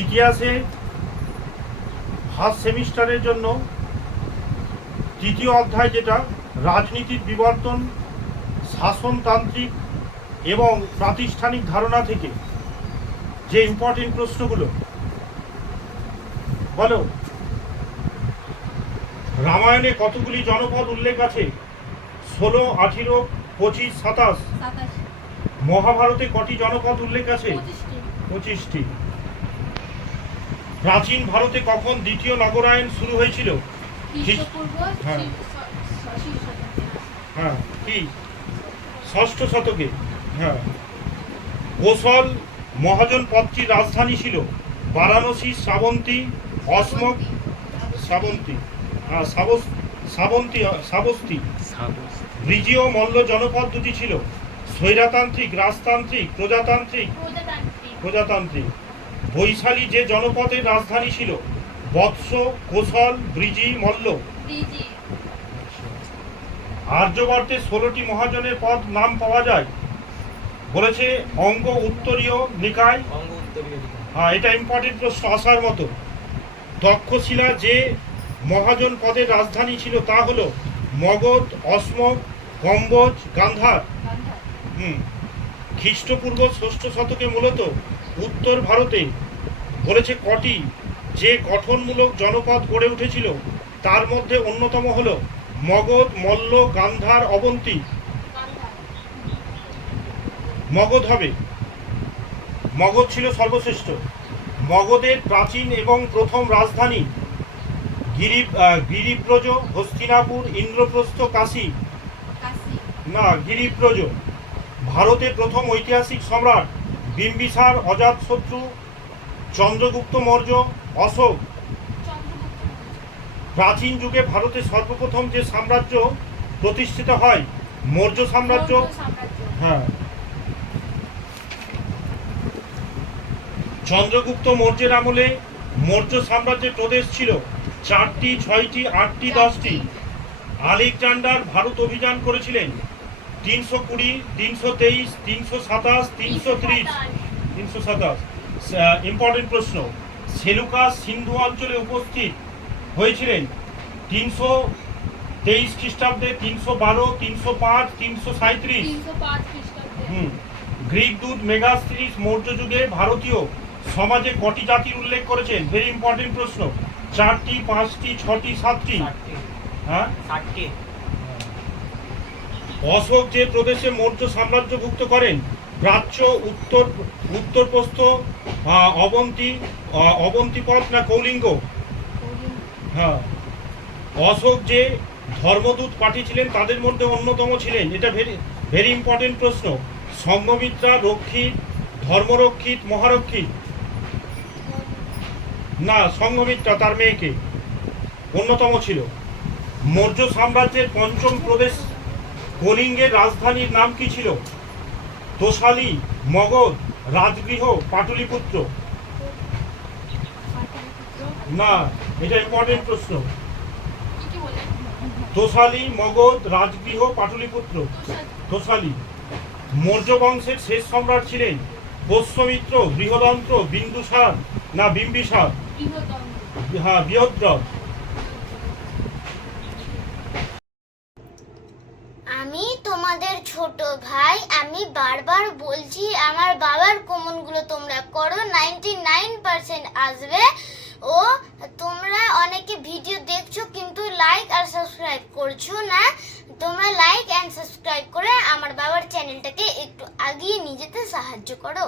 ইতিহাসে ফার্স্ট সেমিস্টারের জন্য তৃতীয় অধ্যায় যেটা রাজনীতির বিবর্তন শাসনতান্ত্রিক এবং প্রাতিষ্ঠানিক ধারণা থেকে যে ইম্পর্টেন্ট প্রশ্নগুলো। বলো রামায়ণে কতগুলি জনপদ উল্লেখ আছে? ষোলো আঠেরো পঁচিশ সাতাশ। মহাভারতে কটি জনপদ উল্লেখ আছে? পঁচিশটি। প্রাচীন ভারতে কখন দ্বিতীয় নগরায়ণ শুরু হয়েছিল? হ্যাঁ। হ্যাঁ কি? ষষ্ঠ শতকে। হ্যাঁ। কোশল মহাজন পদটির রাজধানী ছিল বারাণসী শ্রাবন্তী অসমক শ্রাবন্তী হ্যাঁ শ্রাবন্তী সাবস্তি ব্রিজীয় মল্ল জনপদ দুটি ছিল। স্বৈরাতান্ত্রিক রাজতান্ত্রিক প্রজাতান্ত্রিক। প্রজাতান্ত্রিক। বৈশালী যে জনপদের রাজধানী ছিল বৎস কোশল ব্রিজি মল্ল। আর্যবর্তে ষোলোটি মহাজনের পদ নাম পাওয়া যায়। বলেছে অঙ্গ উত্তরীয় নিকায়। হ্যাঁ এটা ইম্পর্টেন্ট প্রশ্ন আসার মতো। তক্ষশিলা যে মহাজন পদের রাজধানী ছিল তা হলো মগধ অসমক কম্বোজ গান্ধার। গান্ধার। হুম। খ্রিস্টপূর্ব ষষ্ঠ শতকে মূলত উত্তর ভারতে বলেছে কটি যে গঠনমূলক জনপদ গড়ে উঠেছিল তার মধ্যে অন্যতম হল মগধ মল্ল গান্ধার অবন্তী। মগধ হবে। মগধ ছিল সর্বশ্রেষ্ঠ। মগধের প্রাচীন এবং প্রথম রাজধানী গিরি গিরিব্রজ হস্তিনাপুর ইন্দ্রপ্রস্থ কাশী। না গিরিব্রজ। ভারতে প্রথম ঐতিহাসিক সম্রাট বিম্বিসার অজাতশত্রু চন্দ্রগুপ্ত মৌর্য অশোক। প্রাচীন যুগে ভারতে সর্বপ্রথম যে সাম্রাজ্য প্রতিষ্ঠিত হয় মৌর্য সাম্রাজ্য। হ্যাঁ। চন্দ্রগুপ্ত মৌর্যের আমলে মৌর্য সাম্রাজ্যের প্রদেশ ছিল চারটি ছয়টি আটটি দশটি। আলেকজান্ডার ভারত অভিযান করেছিলেন। তিনশো কুড়ি তিনশো তেইশ তিনশো সাতাশ তিনশো ত্রিশ। তিনশো সাতাশ। ইম্পর্টেন্ট প্রশ্ন। সেলুকাস সিন্ধু অঞ্চলে উপস্থিত হয়েছিলেন তিনশো তেইশ খ্রিস্টাব্দে তিনশো বারো তিনশো পাঁচ তিনশো সাঁত্রিশ হুম। গ্রিক দূত মেগাস্ট্রিস মৌর্য যুগে ভারতীয় সমাজে কটি জাতির উল্লেখ করেছেন? ভেরি ইম্পর্টেন্ট প্রশ্ন। চারটি পাঁচটি ছটি সাতটি। হ্যাঁ? ষাটটি অশোক যে প্রদেশে মৌর্য সাম্রাজ্যভুক্ত করেন প্রাচ্য উত্তর উত্তরপ্রস্থ অবন্তি অবন্তিপথ না কৌলিঙ্গ? হ্যাঁ। অশোক যে ধর্মদূত পাঠিয়েছিলেন তাদের মধ্যে অন্যতম ছিলেন? এটা ভেরি ভেরি ইম্পর্টেন্ট প্রশ্ন। সঙ্গমিত্রা রক্ষিত ধর্মরক্ষিত মহারক্ষিত? না সঙ্গমিত্রা তার মেয়েকে। অন্যতম ছিল। মৌর্য সাম্রাজ্যের পঞ্চম প্রদেশ কলিঙ্গের রাজধানীর নাম কি ছিল? তোষালি মগধ রাজগৃহ পাটলিপুত্র? না এটা ইম্পর্টেন্ট প্রশ্ন। তোষালি মগধ রাজগৃহ পাটলিপুত্র? তোষালি তোষালি মৌর্য বংশের শেষ সম্রাট ছিলেন বৈশ্যমিত্র গৃহতন্ত্র বিন্দুসার না বিম্বিসার? হ্যাঁ বৃহদ্রথ আমি তোমাদের ছোট ভাই, আমি বারবার বলছি, আমার বাবার কমনগুলো তোমরা করো নাইনটি নাইন পার্সেন্ট আসবে। ও, তোমরা অনেকে ভিডিও দেখছ, কিন্তু লাইক আর সাবস্ক্রাইব করছ না। তোমরা লাইক অ্যান্ড সাবস্ক্রাইব করে আমার বাবার চ্যানেলটাকে একটু আগিয়ে নিয়ে যেতে সাহায্য করো।